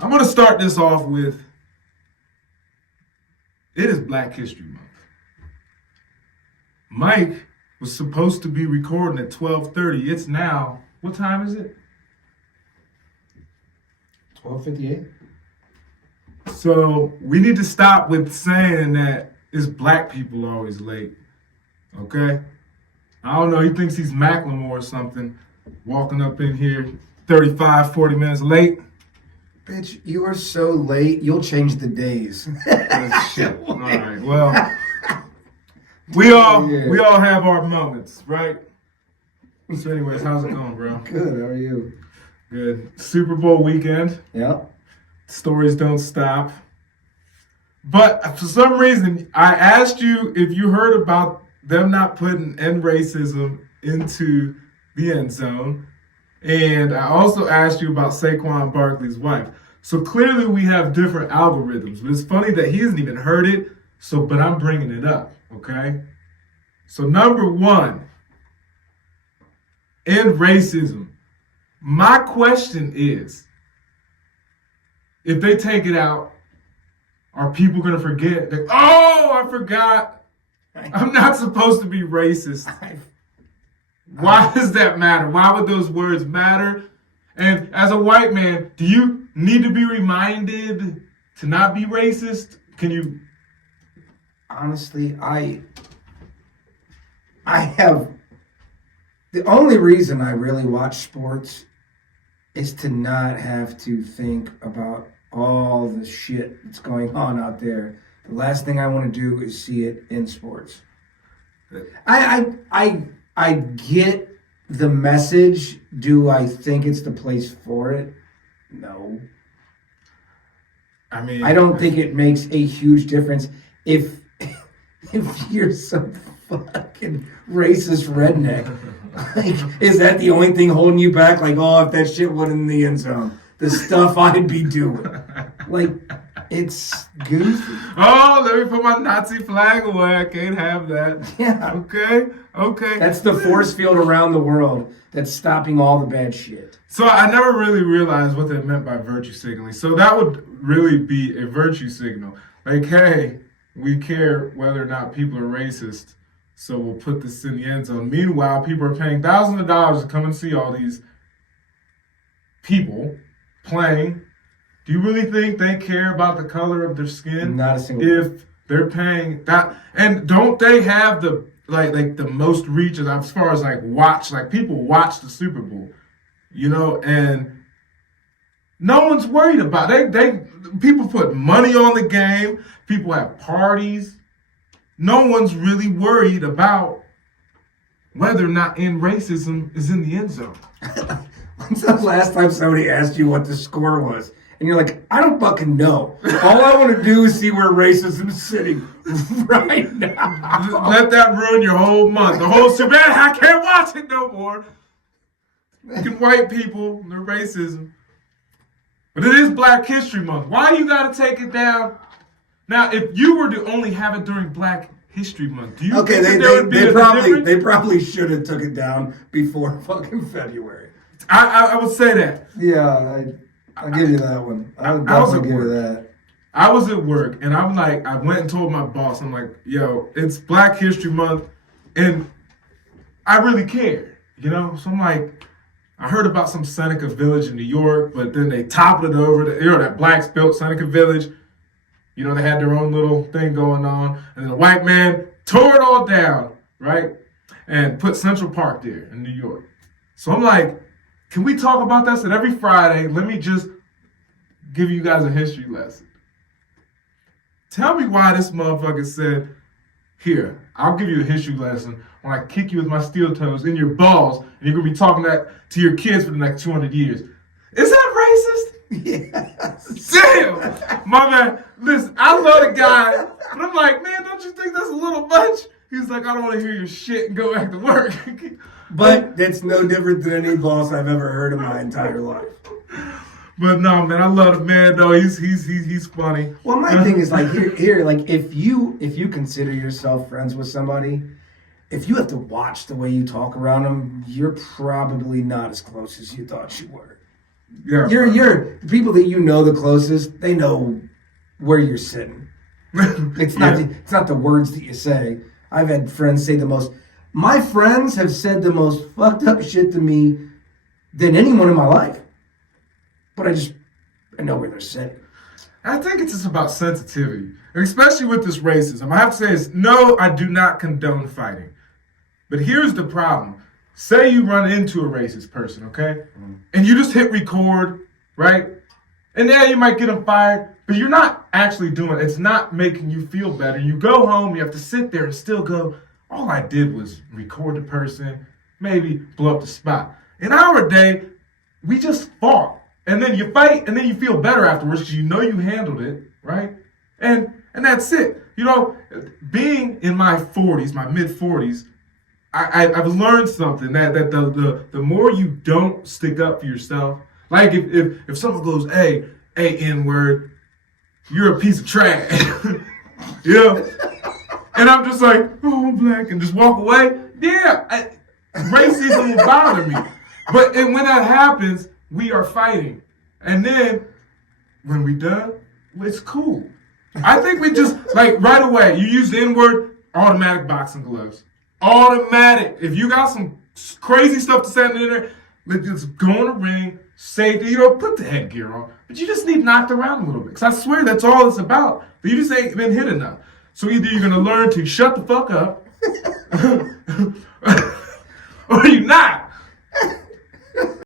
I'm going to start this off with, it is Black History Month. Mike was supposed to be recording at 12:30. It's now, what time is it? 12:58. So we need to stop with saying that it's black people always late. Okay? I don't know, he thinks he's Macklemore or something, walking up in here 35, 40 minutes late. Bitch, you are so late, you'll change the days. Shit. All right, well, we all have our moments, right? So anyways, how's it going, bro? Good, how are you? Good. Super Bowl weekend. Yeah. Stories don't stop. But for some reason, I asked you if you heard about them not putting end racism into the end zone. And I also asked you about Saquon Barkley's wife. So clearly we have different algorithms. But it's funny that he hasn't even heard it. But I'm bringing it up, okay? So number one, end racism. My question is, if they take it out, are people going to forget? Like, oh, I forgot. I'm not supposed to be racist. Why does that matter? Why would those words matter? And as a white man, do you need to be reminded to not be racist? Can you? Honestly, I have, the only reason I really watch sports is to not have to think about all the shit that's going on out there. The last thing I want to do is see it in sports. I get the message. Do I think it's the place for it? No. I mean, I don't think it makes a huge difference if you're some fucking racist redneck. Like, is that the only thing holding you back? Like, oh, if that shit wasn't in the end zone, the stuff I'd be doing. Like, it's goofy. Oh, let me put my Nazi flag away. I can't have that. Yeah. Okay. That's the force field around the world that's stopping all the bad shit. So I never really realized what they meant by virtue signaling. So that would really be a virtue signal. Like, hey, we care whether or not people are racist, so we'll put this in the end zone. Meanwhile, people are paying thousands of dollars to come and see all these people playing. Do you really think they care about the color of their skin? Not a single if they're paying that. And don't they have the like the most reach as far as like people watch the Super Bowl, and no one's worried about it. They people put money on the game, people have parties. No one's really worried about whether or not end racism is in the end zone. When's the last time somebody asked you what the score was? And you're like, I don't fucking know. All I want to do is see where racism is sitting right now. Let that ruin your whole month. The whole Super Bowl, I can't watch it no more. Fucking white people, their racism. But it is Black History Month. Why you gotta take it down? Now, if you were to only have it during Black History Month, do you okay, think there would be a difference? They probably should have took it down before fucking February. I would say that. Yeah, I'll give you that one. I would definitely give you that. I was at work, and I'm like, I went and told my boss, I'm like, yo, it's Black History Month, and I really care, So I'm like, I heard about some Seneca Village in New York, but then they toppled it over, that blacks built Seneca Village. They had their own little thing going on, and then the white man tore it all down, right? And put Central Park there in New York. So I'm like, can we talk about that? So every Friday, let me just give you guys a history lesson. Tell me why this motherfucker said, here, I'll give you a history lesson when I kick you with my steel toes in your balls, and you're going to be talking that to your kids for the next 200 years. Is that racist? Yes. Damn! My man, listen, I love the guy, but I'm like, man, don't you think that's a little much? He's like, I don't want to hear your shit and go back to work. But that's no different than any boss I've ever heard in my entire life. But no, man, I love the man though. He's funny. Well, my thing is like here, like if you consider yourself friends with somebody, if you have to watch the way you talk around them, you're probably not as close as you thought you were. Yeah. You're the people that you know the closest. They know where you're sitting. It's not. Yeah. It's not the words that you say. I've had friends say the most. My friends have said the most fucked up shit to me than anyone in my life. But I know where they're sitting. I think it's just about sensitivity, especially with this racism. I have to say is no, I do not condone fighting. But here's the problem. Say you run into a racist person, okay? And you just hit record, right? And yeah, you might get them fired, but you're not actually doing it. It's not making you feel better. You go home, you have to sit there and still go, all I did was record the person, maybe blow up the spot. In our day, we just fought. And then you fight, and then you feel better afterwards because you know you handled it, right? And that's it. You know, being in my 40s, my mid 40s, I've learned something that the more you don't stick up for yourself, like if someone goes, hey, N-word, you're a piece of trash, you know, and I'm just like, oh, I'm black, and just walk away. Yeah, racism will bother me, but when that happens, we are fighting, and then when we done, it's cool. I think we just like right away. You use the N-word, automatic boxing gloves. Automatic. If you got some crazy stuff to say in there, let's go in the ring, safety, put the headgear on. But you just need knocked around a little bit. Because I swear that's all it's about. But you just ain't been hit enough. So either you're going to learn to shut the fuck up, or you're not.